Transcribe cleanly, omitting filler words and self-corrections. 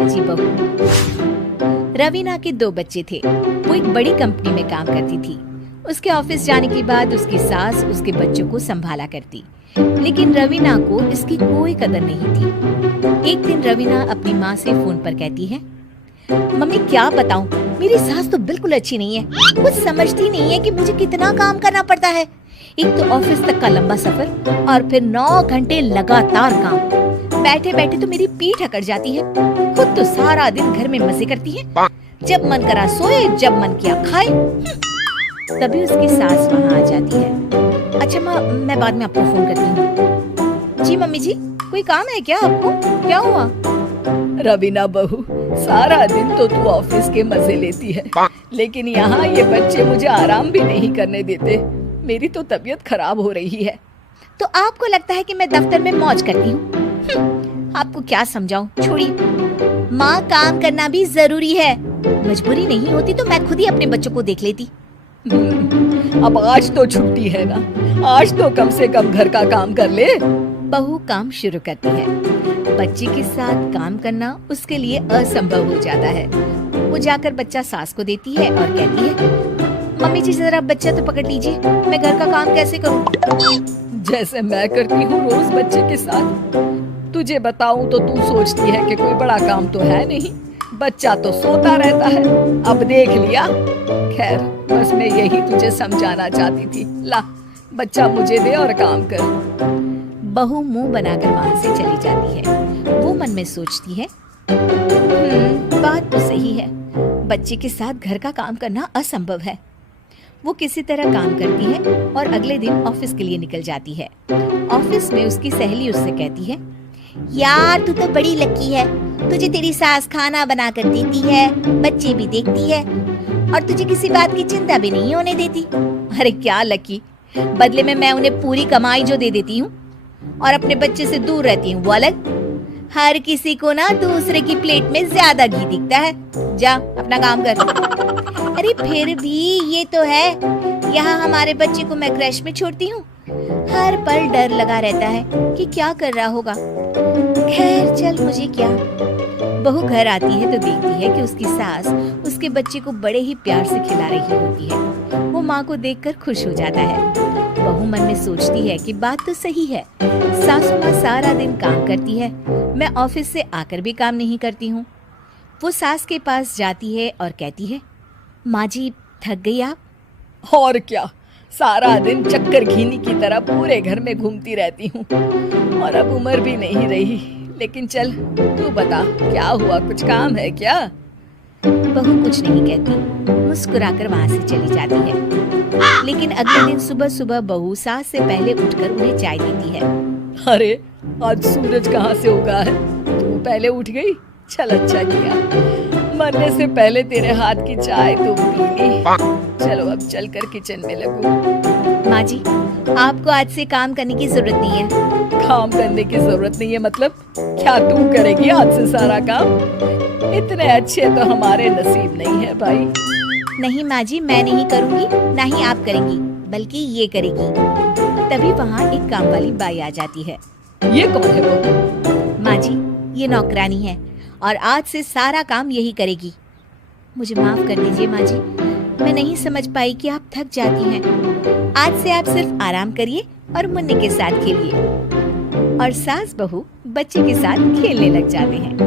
जी बहू। रवीना के 2 बच्चे थे। वो एक बड़ी कंपनी में काम करती थी। उसके ऑफिस जाने के बाद उसकी सास उसके बच्चों को संभाला करती, लेकिन रवीना को इसकी कोई कदर नहीं थी। एक दिन रवीना अपनी माँ से फोन पर कहती है, मम्मी क्या बताऊं, मेरी सास तो बिल्कुल अच्छी नहीं है। कुछ समझती नहीं है कि मुझे कितना काम करना पड़ता है। एक तो ऑफिस तक का लंबा सफर और फिर 9 घंटे लगातार काम। बैठे बैठे तो मेरी पीठ अकड़ जाती है। खुद तो सारा दिन घर में मजे करती है, जब मन करा सोए, जब मन किया खाए। तभी उसकी सास वहाँ आ जाती है। अच्छा माँ, मैं बाद में आपको फोन करती हूँ। जी मम्मी जी, कोई काम है क्या आपको? क्या हुआ? रवीना बहू, सारा दिन तो तू ऑफिस के मजे लेती है, लेकिन यहाँ ये बच्चे मुझे आराम भी नहीं करने देते। मेरी तो तबीयत खराब हो रही है। तो आपको लगता है कि मैं दफ्तर में मौज करती हूँ? आपको क्या समझाऊं, छोड़िए। माँ, काम करना भी जरूरी है। मजबूरी नहीं होती तो मैं खुद ही अपने बच्चों को देख लेती। अब आज तो छुट्टी है ना, आज तो कम से कम घर का काम कर ले। बहू काम शुरू करती है। बच्चे के साथ काम करना उसके लिए असंभव हो जाता है। वो जाकर बच्चा सास को देती है और कहती है, मम्मी जी जरा बच्चा तो पकड़ लीजिए, मैं घर का काम कैसे करूं? जैसे मैं करती हूँ रोज बच्चे के साथ। तुझे बताऊं तो तू सोचती है कि कोई बड़ा काम तो है नहीं, बच्चा तो सोता रहता है। अब देख लिया। खैर, बस मैं यही तुझे समझाना चाहती थी। ला, बच्चा मुझे दे और काम कर। बहू मुंह बनाकर वहां से चली जाती है। वो मन में सोचती है, बात तो सही है, बच्चे के साथ घर का काम करना असंभव है। वो किसी तरह काम करती है और अगले दिन ऑफिस के लिए निकल जाती है। ऑफिस में उसकी सहेली उससे कहती है, यार तू तो बड़ी लकी है, तुझे तेरी सास खाना बना कर देती है, बच्चे भी देखती है और तुझे किसी बात की चिंता भी नहीं होने देती। अरे क्या लकी, बदले में मैं उन्हें पूरी कमाई जो दे देती हूँ और अपने बच्चे से दूर रहती हूँ, वो अलग। हर किसी को ना दूसरे की प्लेट में ज्यादा घी दिखता है। जा अपना काम कर। अरे फिर भी ये तो है, यहाँ हमारे बच्चे को मैं क्रैश में छोड़ती हूँ, हर पल डर लगा रहता है कि क्या कर रहा होगा। खैर चल, मुझे क्या। बहू घर आती है तो देखती है कि उसकी सास उसके बच्चे को बड़े ही प्यार से खिला रही होती है। वो माँ को देखकर खुश हो जाता है। बहू मन में सोचती है कि बात तो सही है, सासू माँ सारा दिन काम करती है, मैं ऑफिस से आकर भी काम नहीं करती हूँ। वो सास के पास जाती है और कहती है, माँ जी थक गई आप? और क्या, सारा दिन चक्कर घीनी की तरह पूरे घर में घूमती रहती हूँ और अब उम्र भी नहीं रही। लेकिन चल तू बता, क्या हुआ, कुछ काम है क्या? बहू कुछ नहीं कहती, मुस्कुराकर वहाँ से चली जाती है। लेकिन अगले दिन सुबह सुबह बहू सास से पहले उठकर उन्हें चाय देती है। अरे आज सूरज कहाँ से उगा है, तू पहले उठ गई? चल अच्छा किया, मरने से पहले तेरे हाथ की चाय तो पी ली। चलो अब चलकर किचन में लगूं। माँ जी, आपको आज से काम करने की जरूरत नहीं है। काम करने की जरूरत नहीं है मतलब? क्या तू करेगी आज से सारा काम? इतने अच्छे तो हमारे नसीब नहीं है भाई। नहीं माँ जी, मैं नहीं करूँगी, ना ही आप करेंगी, बल्कि ये करेगी। तभी वहाँ एक काम वाली बाई आ जाती है। ये कौन है वो? माँ जी, ये नौकरानी है और आज से सारा काम यही करेगी। मुझे माफ कर दीजिए माँ जी, मैं नहीं समझ पाई कि आप थक जाती हैं। आज से आप सिर्फ आराम करिए और मुन्नी के साथ खेलिए। और सास बहू बच्चे के साथ खेलने लग जाते हैं।